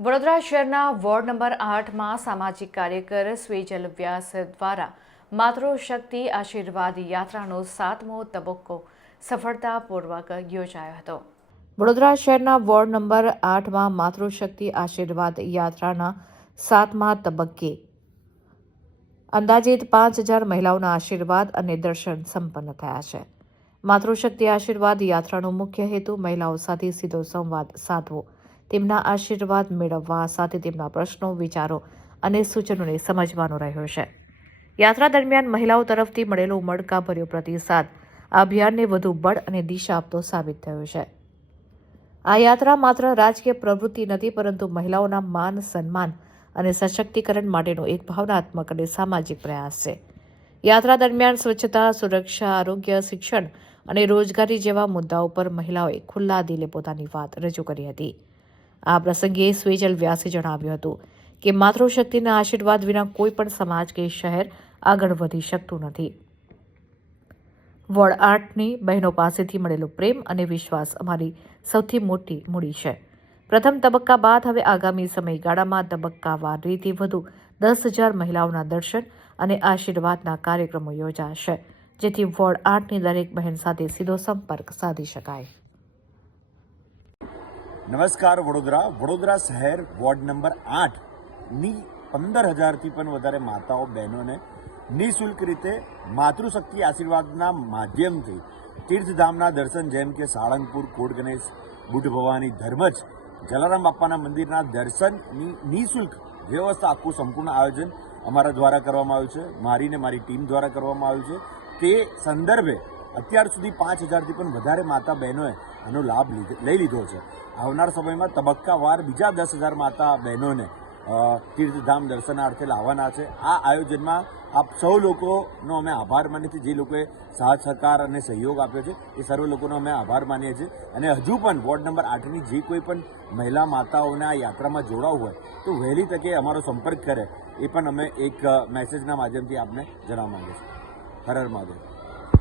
વડોદરા શહેરના ward number આઠમાં સામાજિક કાર્યકર સ્વેજલ વ્યાસ દ્વારા માતૃશક્તિ આશીર્વાદ યાત્રાનો સાતમો તબક્કો સફળતાપૂર્વક યોજાયો હતો. વડોદરા શહેરના વોર્ડ નંબર આઠમાં માતૃશક્તિ આશીર્વાદ યાત્રાના સાતમા તબક્કે અંદાજિત પાંચ હજાર મહિલાઓના આશીર્વાદ અને દર્શન સંપન્ન થયા છે. માતૃશક્તિ આશીર્વાદ યાત્રાનો મુખ્ય હેતુ મહિલાઓ સાથે સીધો સંવાદ સાધવો તેમના આશીર્વાદ મેળવવા સાથે તેમના પ્રશ્નો, વિચારો અને સૂચનોને સમજવાનો રહ્યો છે. યાત્રા દરમિયાન મહિલાઓ તરફથી મળેલો મડકાભર્યો પ્રતિસાદ આ અભિયાનને વધુ બળ અને દિશા આપતો સાબિત થયો છે. આ યાત્રા માત્ર રાજકીય પ્રવૃત્તિ નથી, પરંતુ મહિલાઓના માન, સન્માન અને સશક્તિકરણ માટેનો એક ભાવનાત્મક અને સામાજિક પ્રયાસ છે. યાત્રા દરમિયાન સ્વચ્છતા, સુરક્ષા, આરોગ્ય, શિક્ષણ અને રોજગારી જેવા મુદ્દાઓ પર મહિલાઓએ ખુલ્લા દિલે પોતાની વાત રજૂ કરી હતી. આ પ્રસંગે સ્વેજલ વ્યાસે જણાવ્યું હતું કે માતૃશક્તિના આશીર્વાદ વિના કોઈ પણ સમાજ કે શહેર આગળ વધી શકતું નથી. વોર્ડ આઠની બહેનો પાસેથી મળેલો પ્રેમ અને વિશ્વાસ અમારી સૌથી મોટી મૂડી છે. પ્રથમ તબક્કા બાદ હવે આગામી સમયગાળામાં તબક્કાવાર રીતે વધુ દસ હજાર મહિલાઓના દર્શન અને આશીર્વાદના કાર્યક્રમો યોજાશે, જેથી વોર્ડ આઠની દરેક બહેન સાથે સીધો સંપર્ક સાધી શકાય. નમસ્કાર વડોદરા. વડોદરા શહેર વોર્ડ નંબર આઠની પંદર હજારથી પણ વધારે માતાઓ, બહેનોને નિઃશુલ્ક રીતે માતૃશક્તિ આશીર્વાદના માધ્યમથી તીર્થધામના દર્શન જેમ કે સાળંગપુર, કોટ ગણેશ, બુદ્ધ ભવાની ધર્મજ જલારામ બાપાના મંદિરના દર્શનની નિઃશુલ્ક વ્યવસ્થા આખું સંપૂર્ણ આયોજન અમારા દ્વારા કરવામાં આવ્યું છે. મારી ને મારી ટીમ દ્વારા કરવામાં આવ્યું છે. તે સંદર્ભે અત્યાર સુધી પાંચ હજારથી પણ વધારે માતા બહેનોએ આનો લાભ લઈ લીધો છે. આવનાર સમયમાં તબક્કાવાર બીજા દસ હજાર માતા બહેનોને તીર્થધામ દર્શનાર્થે લાવવાના છે. આ આયોજનમાં આપ સૌ લોકોનો અમે આભાર માનીએ છીએ. જે લોકોએ સાથ, સહકાર અને સહયોગ આપ્યો છે, એ સર્વ લોકોનો અમે આભાર માનીએ છીએ. અને હજુ પણ વોર્ડ નંબર આઠની જે કોઈ પણ મહિલા માતાઓને આ યાત્રામાં જોડાવવું હોય, તો વહેલી તકે અમારો સંપર્ક કરે, એ પણ અમે એક મેસેજના માધ્યમથી આપને જણાવવા માંગીએ છીએ. હર મહાદેવ.